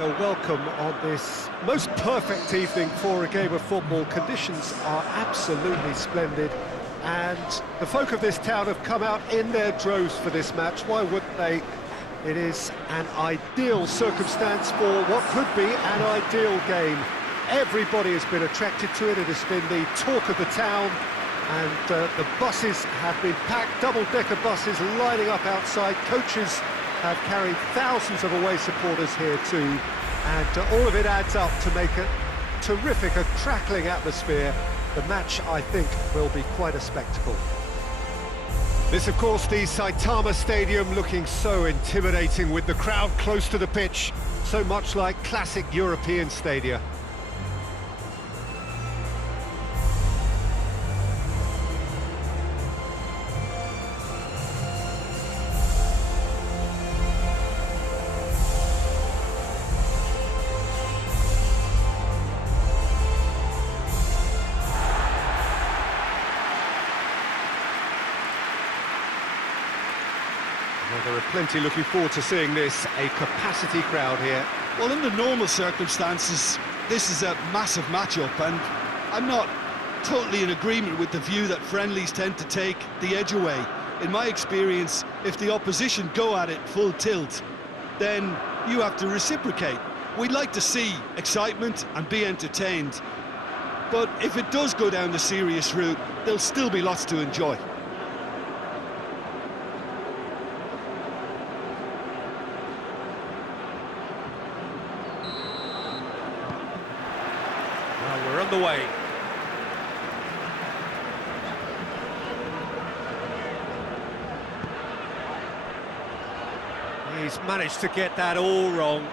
Welcome on this most perfect evening for a game of football. Conditions are absolutely splendid, and the folk of this town have come out in their droves for this match. Why wouldn't they? It is an ideal circumstance for what could be an ideal game. Everybody has been attracted to it. It has been the talk of the town, and the buses have been packed, double-decker buses lining up outside. Coaches have carried thousands of away supporters here too, and all of it adds up to make a terrific, a crackling atmosphere. The match, I think, will be quite a spectacle. This, of course, the Saitama Stadium, looking so intimidating with the crowd close to the pitch, so much like classic European stadia. Well, there are plenty looking forward to seeing this, a capacity crowd here. Well, under normal circumstances, this is a massive matchup, and I'm not totally in agreement with the view that friendlies tend to take the edge away. In my experience, if the opposition go at it full tilt, then you have to reciprocate. We'd like to see excitement and be entertained, but if it does go down the serious route, there'll still be lots to enjoy. We're on the way. He's managed to get that all wrong.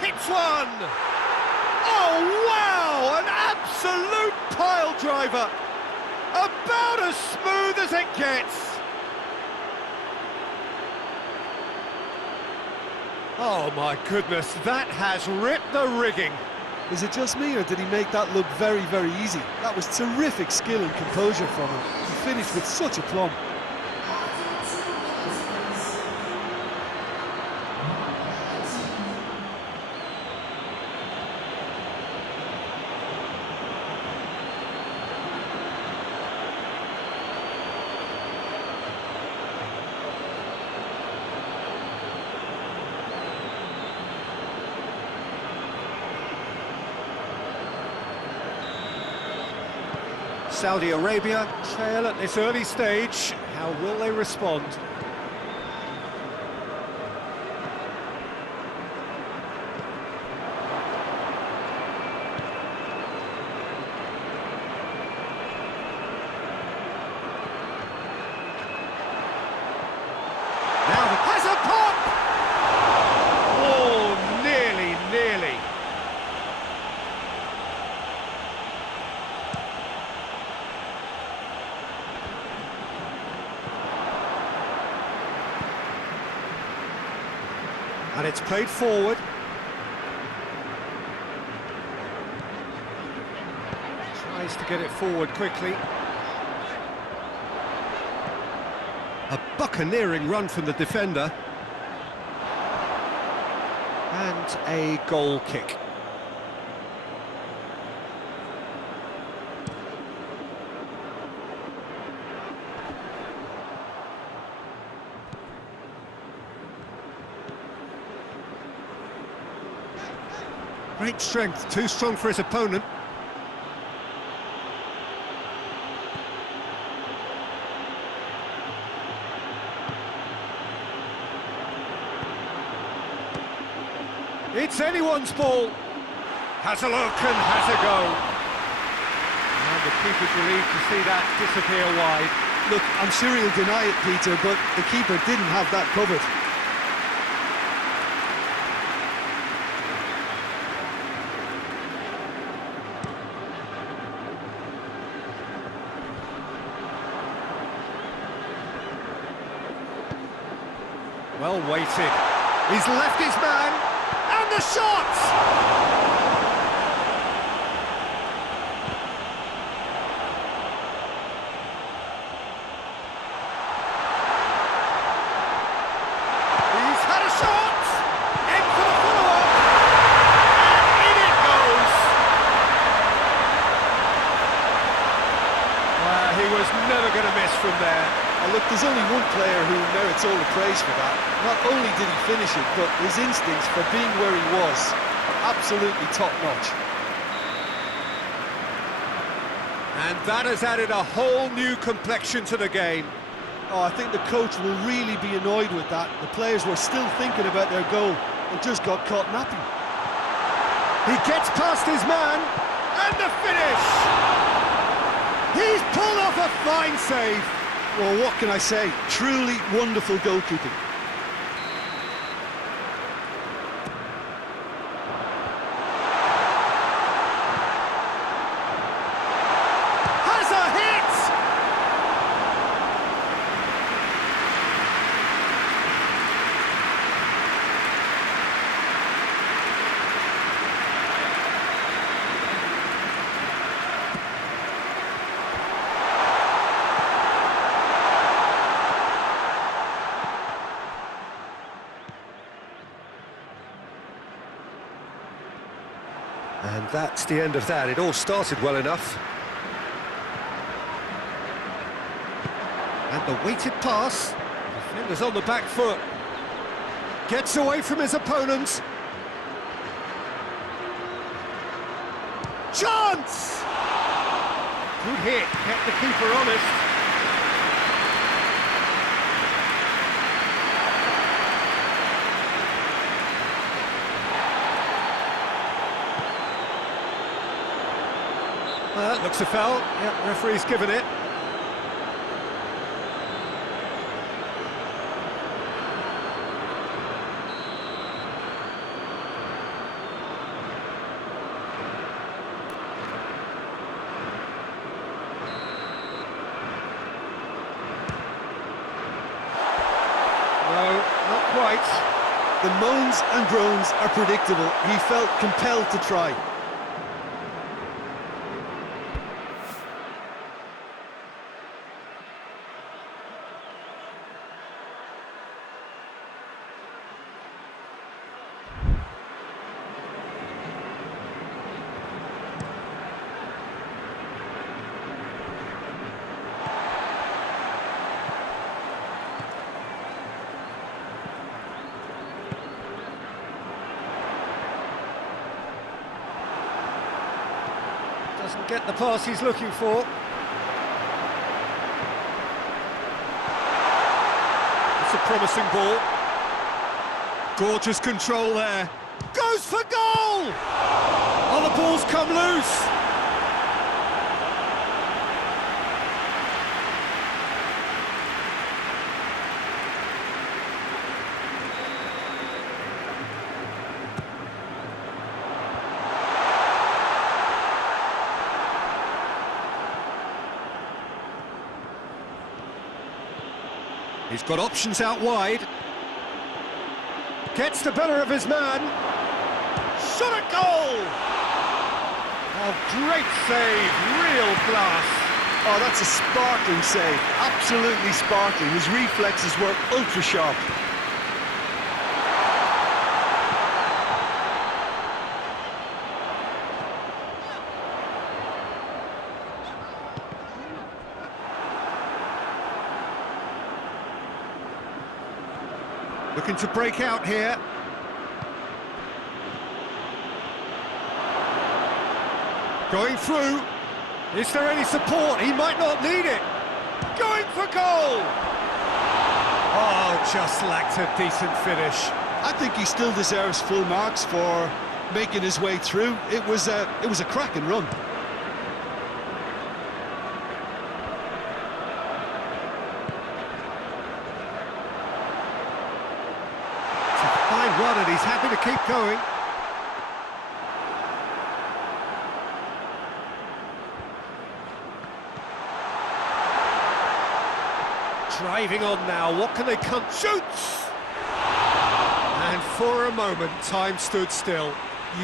Hits one! Oh, wow! An absolute pile driver! About as smooth as it gets! Oh, my goodness, that has ripped the rigging. Is it just me, or did he make that look very, very easy? That was terrific skill and composure from him. He finished with such aplomb. Saudi Arabia trail at this early stage. How will they respond? Now has a pop! Oh, nearly. And it's played forward. Tries to get it forward quickly. A buccaneering run from the defender. And a goal kick. Great strength, too strong for his opponent. It's anyone's ball. Has a look and has a go. And the keeper's relieved to see that disappear wide. Look, I'm sure he'll deny it, Peter, but the keeper didn't have that covered. Well weighted. He's left his man, and the shot! He's had a shot! In for the follow-up! And in it goes! He was never going to miss from there. Look, there's only one player who merits all the praise for that. Not only did he finish it, but his instincts for being where he was, absolutely top-notch. And that has added a whole new complexion to the game. Oh, I think the coach will really be annoyed with that. The players were still thinking about their goal and just got caught napping. He gets past his man, and the finish! He's pulled off a fine save. Well, what can I say? Truly wonderful goalkeeping. Has a hit! And that's the end of that. It all started well enough. And the weighted pass. Defender's on the back foot. Gets away from his opponents. Chance! Good hit, kept the keeper honest. Looks a foul. Yeah, referee's given it. No, not quite. The moans and groans are predictable. He felt compelled to try. Doesn't get the pass he's looking for. It's a promising ball. Gorgeous control there. Goes for goal! Oh, the ball's come loose. He's got options out wide. Gets the better of his man. Shot at goal! Oh, great save, real class. Oh, that's a sparkling save, absolutely sparkling. His reflexes were ultra sharp. Looking to break out here. Going through. Is there any support? He might not need it. Going for goal! Oh, just lacked a decent finish. I think he still deserves full marks for making his way through. It was a cracking run. Fine run, and he's happy to keep going. Driving on now, what can they come? Shoots! And for a moment, time stood still.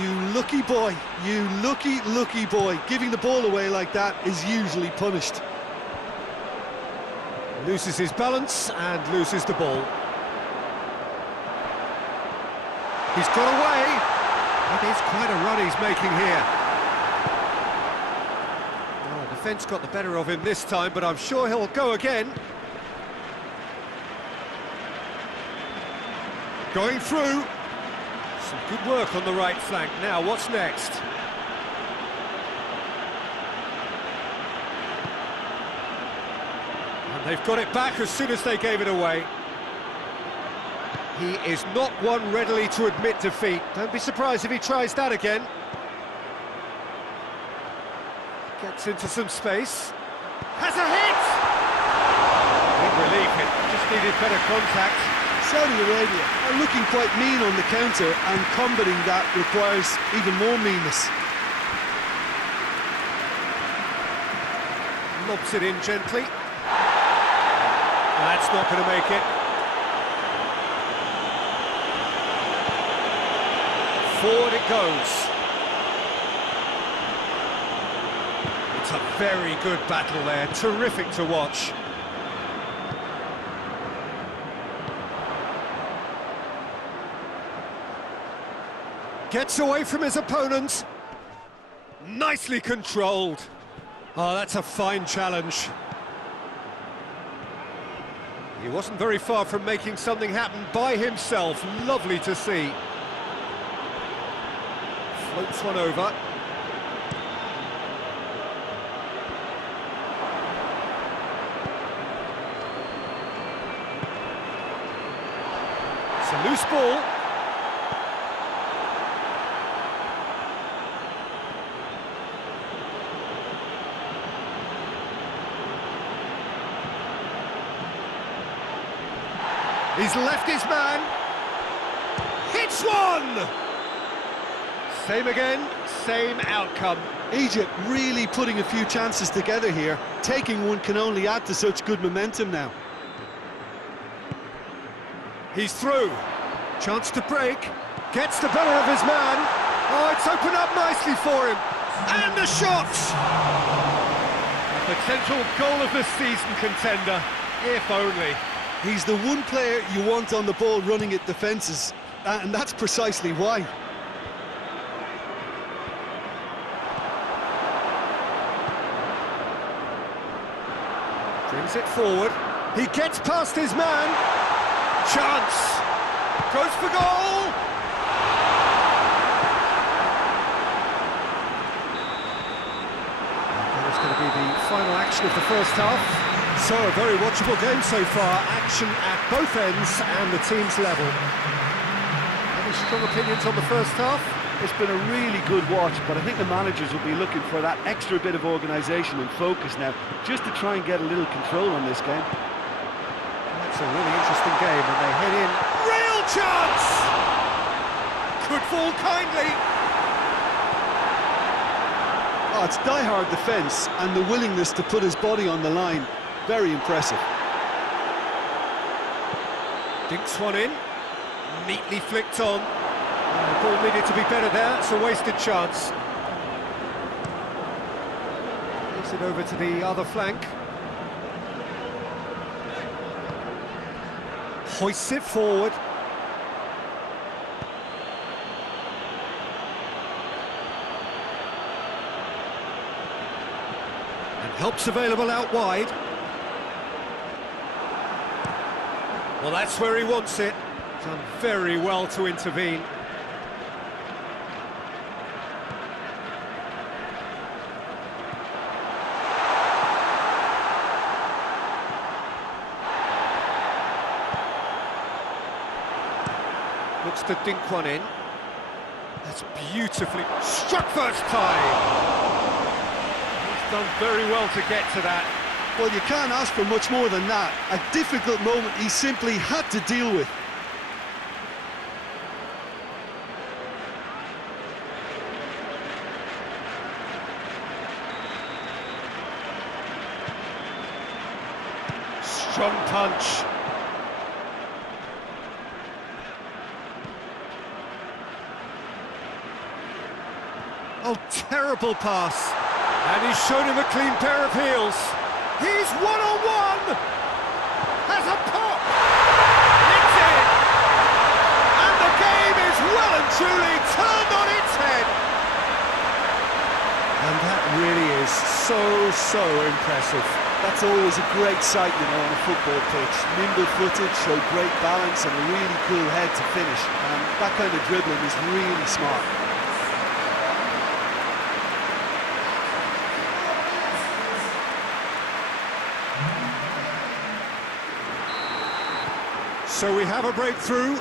You lucky boy, you lucky boy. Giving the ball away like that is usually punished. Loses his balance and loses the ball. He's got away. It is quite a run he's making here. Well, the defence got the better of him this time, but I'm sure he'll go again. Going through. Some good work on the right flank. Now, what's next? And they've got it back as soon as they gave it away. He is not one readily to admit defeat. Don't be surprised if he tries that again. Gets into some space. Has a hit! Big relief, it just needed better contact. Saudi Arabia are looking quite mean on the counter, and combating that requires even more meanness. Lobs it in gently. That's not going to make it. Forward it goes. It's a very good battle there, terrific to watch. Gets away from his opponent. Nicely controlled. Oh, that's a fine challenge. He wasn't very far from making something happen by himself. Lovely to see. Floats one over. It's a loose ball. He's left his man. Hits one! Same again, same outcome. Egypt really putting a few chances together here. Taking one can only add to such good momentum now. He's through. Chance to break. Gets the better of his man. Oh, it's opened up nicely for him. And the shot! A potential goal of the season contender, if only. He's the one player you want on the ball running at defences, and that's precisely why. Brings it forward. He gets past his man. Chance. Goes for goal. That is going to be the final action of the first half. So, a very watchable game so far. Action at both ends and the team's level. Any strong opinions on the first half? It's been a really good watch, but I think the managers will be looking for that extra bit of organisation and focus now, just to try and get a little control on this game. That's a really interesting game, and they head in. Real chance! Could fall kindly. Oh, it's die-hard defence and the willingness to put his body on the line. Very impressive. Dinks one in. Neatly flicked on. The ball needed to be better there. It's a wasted chance. Gives it over to the other flank. Hoists it forward. And help's available out wide. Well, that's where he wants it. Done very well to intervene. Looks to dink one in. That's beautifully struck first time. He's done very well to get to that. Well, you can't ask for much more than that. A difficult moment he simply had to deal with. Strong punch. Oh, terrible pass. And he's shown him a clean pair of heels. He's one-on-one! Has a pop! It's in! And the game is well and truly turned on its head! And that really is so impressive. That's always a great sight, you know, on a football pitch. Nimble-footed, showed great balance and a really cool head to finish. And that kind of dribbling is really smart. So we have a breakthrough.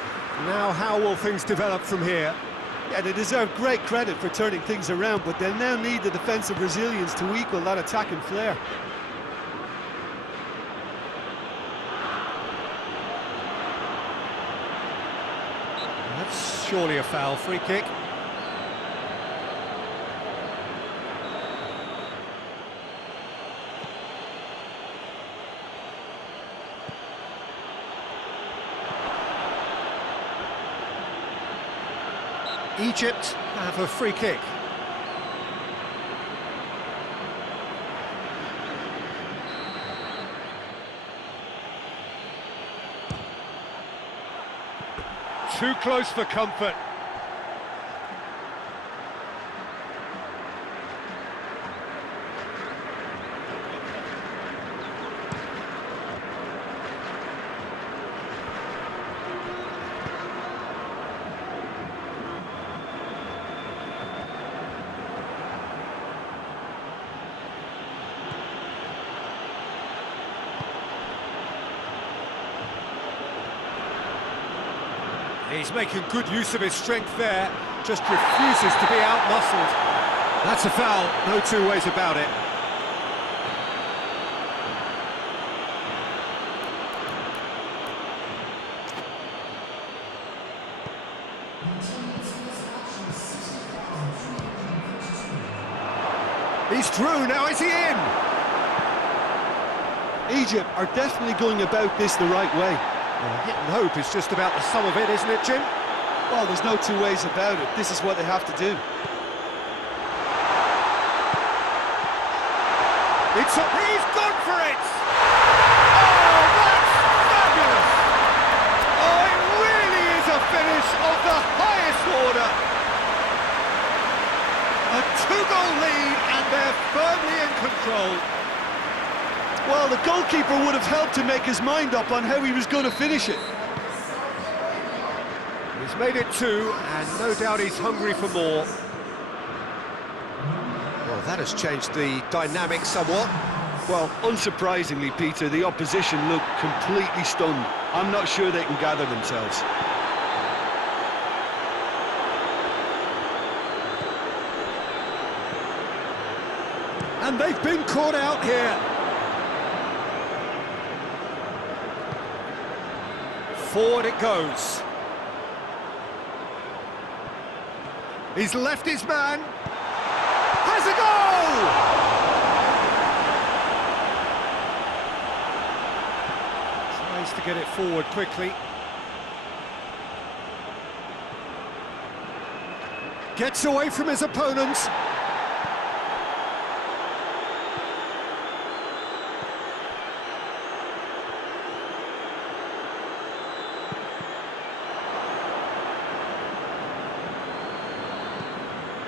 Now how will things develop from here? Yeah, they deserve great credit for turning things around, but they'll now need the defensive resilience to equal that attacking flair. That's surely a foul. Free kick. Egypt have a free kick. Too close for comfort. He's making good use of his strength there, just refuses to be out-muscled. That's a foul, no two ways about it. He's through, now is he in? Egypt are definitely going about this the right way. Hit and hope is just about the sum of it, isn't it, Jim? Well, there's no two ways about it. This is what they have to do. He's gone for it! Oh, that's fabulous! Oh, it really is a finish of the highest order! A two-goal lead, and they're firmly in control. Well, the goalkeeper would have helped to make his mind up on how he was going to finish it. He's made it two, and no doubt he's hungry for more. Well, that has changed the dynamic somewhat. Well, unsurprisingly, Peter, the opposition look completely stunned. I'm not sure they can gather themselves. And they've been caught out here. Forward it goes. He's left his man. Has a goal! Tries to get it forward quickly. Gets away from his opponents.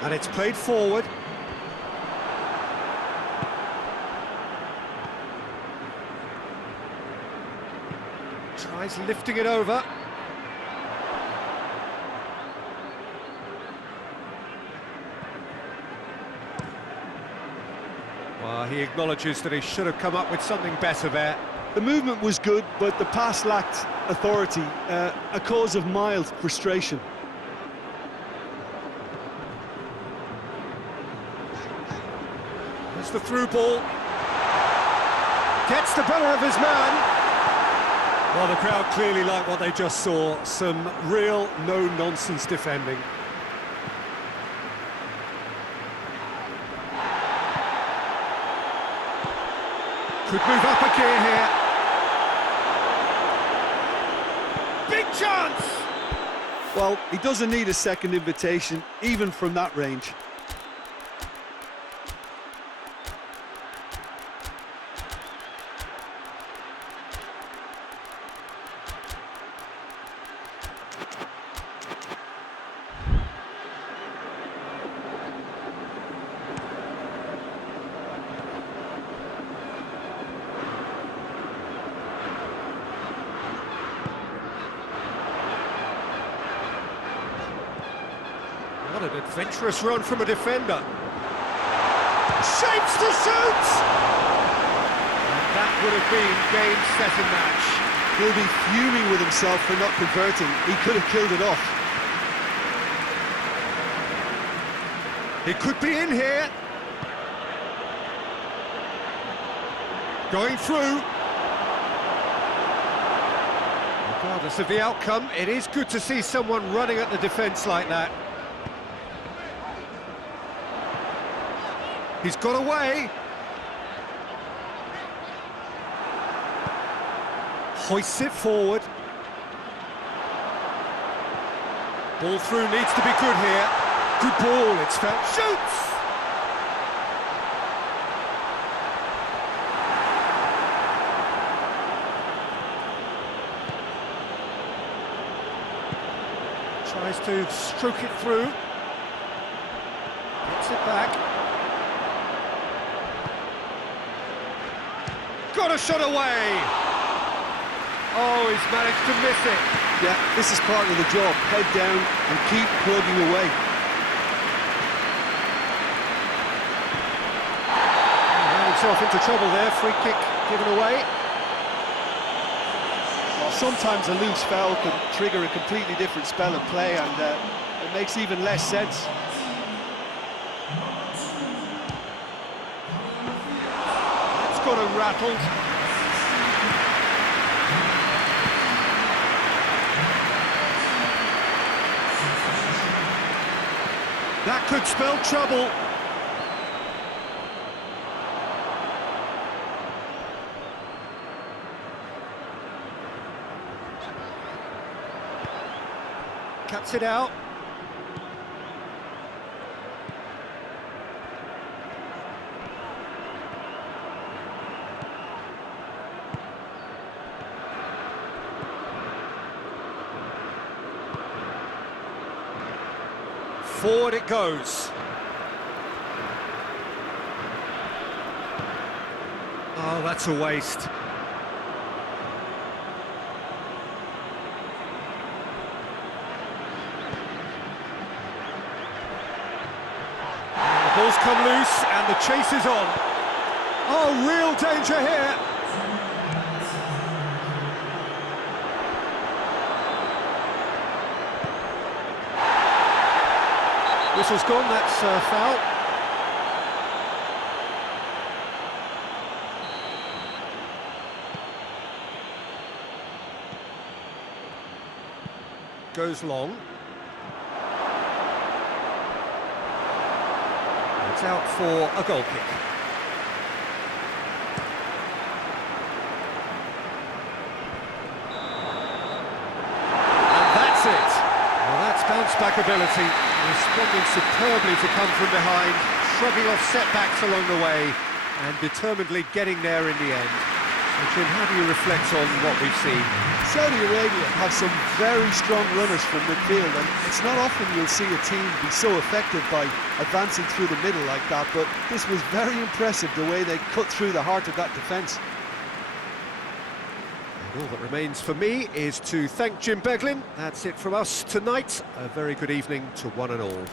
And it's played forward. Tries lifting it over. Well, he acknowledges that he should have come up with something better there. The movement was good, but the pass lacked authority, a cause of mild frustration. It's the through ball. Gets the better of his man. Well, the crowd clearly like what they just saw. Some real no-nonsense defending. Could move up a gear here. Big chance! Well, he doesn't need a second invitation, even from that range. What an adventurous run from a defender. Shapes to shoot! And that would have been game, set and match. He'll be fuming with himself for not converting. He could have killed it off. He could be in here. Going through. Regardless of the outcome, it is good to see someone running at the defence like that. He's got away. Hoists it forward. Ball through needs to be good here. Good ball, it's felt. Shoots! Tries to stroke it through. Gets it back. Got a shot away! Oh, he's managed to miss it. Yeah, this is part of the job. Head down and keep plugging away. Ran himself into trouble there. Free kick given away. Well, sometimes a loose foul can trigger a completely different spell of play, and it makes even less sense. It's got him rattled. That could spell trouble. Cuts it out. Forward it goes. Oh, that's a waste. And the ball's come loose and the chase is on. Oh, real danger here. Whistle's gone, that's foul. Goes long. It's out for a goal kick. And that's it. Well, that's bounce-back ability. Responding superbly to come from behind, shrugging off setbacks along the way, and determinedly getting there in the end. So, Jim, how do you reflect on what we've seen? Saudi Arabia have some very strong runners from midfield, and it's not often you'll see a team be so effective by advancing through the middle like that, but this was very impressive, the way they cut through the heart of that defence. And all that remains for me is to thank Jim Beglin. That's it from us tonight. A very good evening to one and all.